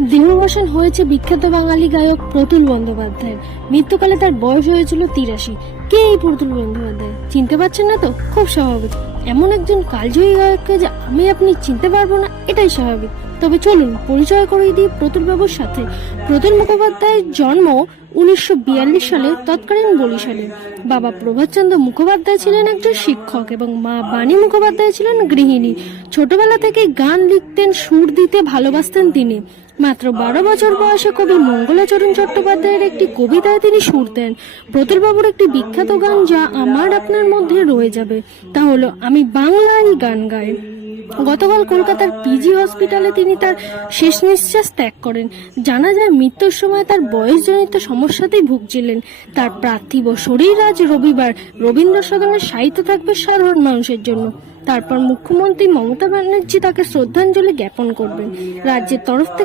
দেহবসান হয়েছে বিখ্যাত বাঙালি গায়ক প্রতুল বন্দ্যোপাধ্যায়ের। মৃত্যুকালে তার বয়স হয়েছিল তিরাশি। কে এই প্রতুল বন্দ্যোপাধ্যায়? চিনতে পারছেন না তো? খুব স্বাভাবিক। এমন একজন কালজয়ী গায়ককে যে আমি আপনি চিনতে পারব না, এটাই স্বাভাবিক। তবে চলুন, পরিচয় করিয়ে দিই প্রতুল বাবুর সাথে। প্রতুল মুখোপাধ্যায়ের জন্ম উনিশশো বিয়াল্লিশ সালে তৎকালীন বরিশালে। বাবা প্রভাতচন্দ্র মুখোপাধ্যায় ছিলেন একজন শিক্ষক এবং মা বাণী মুখোপাধ্যায় ছিলেন গৃহিণী। ছোটবেলা থেকে গান লিখতেন, সুর দিতে ভালোবাসতেন তিনি। মাত্র বারো বছর বয়সে কবি মঙ্গলাচরণ চট্টোপাধ্যায়ের একটি কবিতায় তিনি সুর দেন। প্রতুলবাবুর একটি বিখ্যাত গান, যা আমার আপনার মধ্যে রয়ে যাবে তা হলো, আমি বাংলায় গান গাই। গতকাল কলকাতার পিজি হসপিটালে তিনি তার শেষ নিঃশ্বাস ত্যাগ করেন। জানা যায়, মৃত্যুর সময় তার বয়সজনিত সমস্যাতেই ভুগছিলেন। তার পার্থিব শরীর আজ রবিবার। রবীন্দ্র সদনে সাহিত্য থাকবে সাধারণ মানুষের জন্য। তারপর মুখ্যমন্ত্রী মমতা ব্যানার্জি তাকে শ্রদ্ধাঞ্জলি জ্ঞাপন করবেন। রাজ্যের তরফ থেকে